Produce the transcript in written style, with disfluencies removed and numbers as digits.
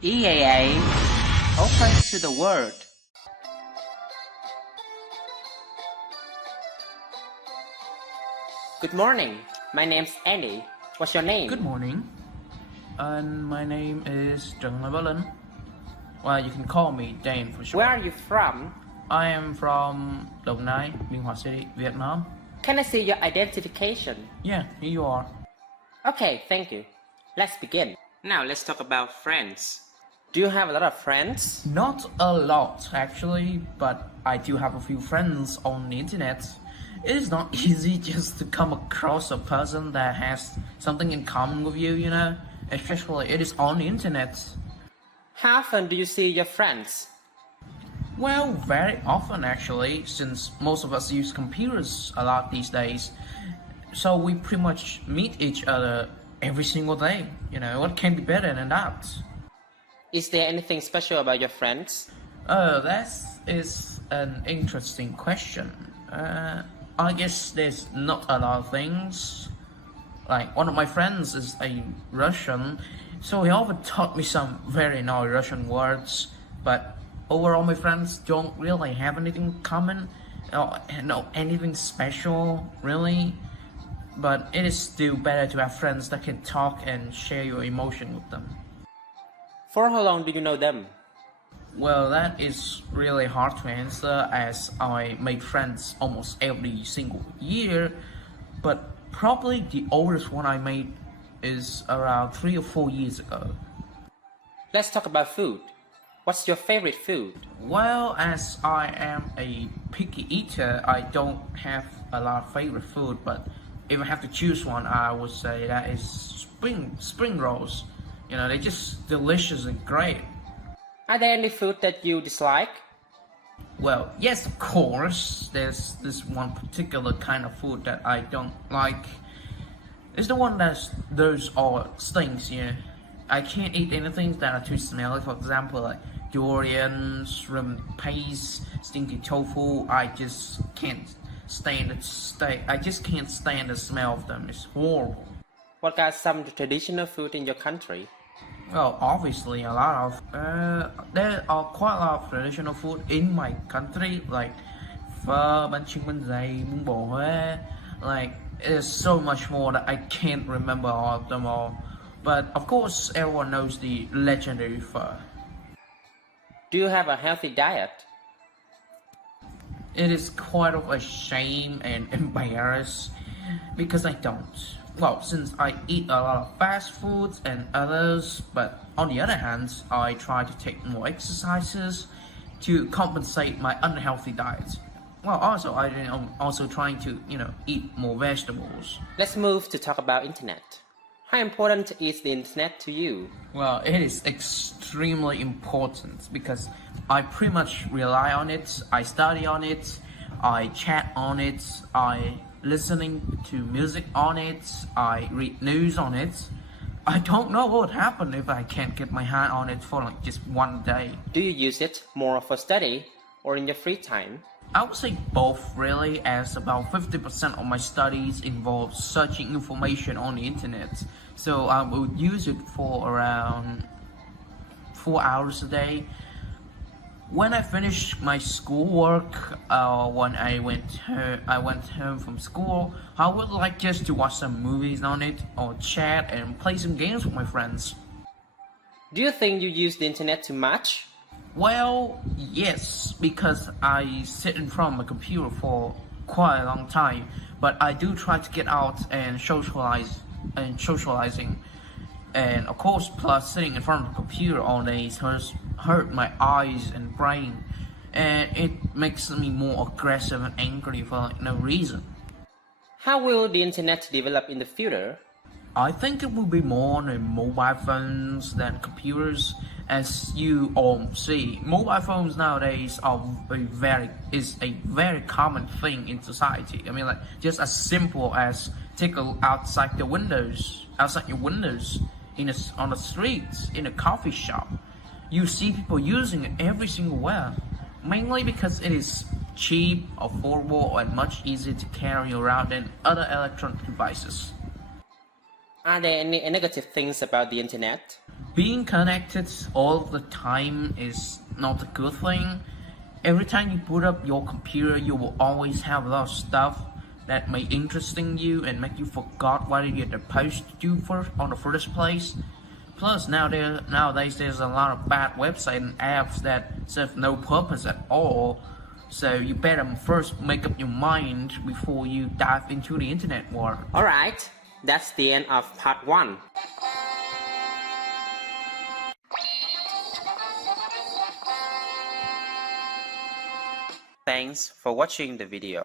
EAA, open to the world. Good morning. My name's Andy. What's your name? Good morning. And my name is Trần Lê Berlin. Well, you can call me Dan for short. Where are you from? I am from Đồng Nai, Biên Hòa City, Vietnam. Can I see your identification? Yeah, here you are. Okay, thank you. Let's begin. Now let's talk about friends. Do you have a lot of friends? Not a lot, actually, but I do have a few friends on the internet. It is not easy just to come across a person that has something in common with you, you know? Especially it is on the internet. How often do you see your friends? Well, very often actually, since most of us use computers a lot these days. So we pretty much meet each other every single day. You know, what can be better than that? Is there anything special about your friends? That is an interesting question. I guess there's not a lot of things. Like, one of my friends is a Russian, so he often taught me some very naughty Russian words, but overall my friends don't really have anything common, or no anything special, really. But it is still better to have friends that can talk and share your emotion with them. For how long do you know them? Well, that is really hard to answer as I made friends almost every single year, but probably the oldest one I made is around 3 or 4 years ago. Let's talk about food. What's your favorite food? Well, as I am a picky eater, I don't have a lot of favorite food, but if I have to choose one, I would say that is spring rolls. You know, they're just delicious and great. Are there any food that you dislike? Well, yes, of course. There's this one particular kind of food that I don't like. It's the one those all stinks, yeah. I can't eat anything that are too smelly. For example, like durians, shrimp paste, stinky tofu. I just can't stand it. I just can't stand the smell of them. It's horrible. What are some traditional food in your country? Well, obviously a lot of there are quite a lot of traditional food in my country, like phở, bánh chưng bánh dày, bún bò Huế. Like, there's so much more that I can't remember all of them all. But of course, everyone knows the legendary phở. Do you have a healthy diet? It is quite of a shame and embarrassed because I don't. Well, since I eat a lot of fast foods and others, but on the other hand, I try to take more exercises to compensate my unhealthy diet. Well, also I'm also trying to, eat more vegetables. Let's move to talk about internet. How important is the internet to you? Well, it is extremely important because I pretty much rely on it. I study on it, I chat on it, I listening to music on it, I read news on it. I don't know what would happen if I can't get my hand on it for like just one day. Do you use it more for study or in your free time? I would say both really, as about 50% of my studies involve searching information on the internet. So I would use it for around 4 hours a day. When I finished my schoolwork, when I went home from school, I would like just to watch some movies on it, or chat and play some games with my friends. Do you think you use the internet too much? Well, yes, because I sit in front of my computer for quite a long time, but I do try to get out and socializing. And of course, plus sitting in front of the computer all day hurt my eyes and brain, and it makes me more aggressive and angry for like no reason. How will the internet develop in the future? I think it will be more on mobile phones than computers. As you all see, mobile phones nowadays are a very common thing in society. I mean, like, just as simple as take a outside your windows on the streets, in a coffee shop. You see people using it every single where, mainly because it is cheap, affordable, and much easier to carry around than other electronic devices. Are there any negative things about the internet? being connected all the time is not a good thing. Every time you put up your computer, you will always have a lot of stuff that may interesting you and make you forgot what you're supposed to do first on the first place. Plus nowadays there's a lot of bad websites and apps that serve no purpose at all. So you better first make up your mind before you dive into the internet world. Alright, that's the end of part 1. Thanks for watching the video.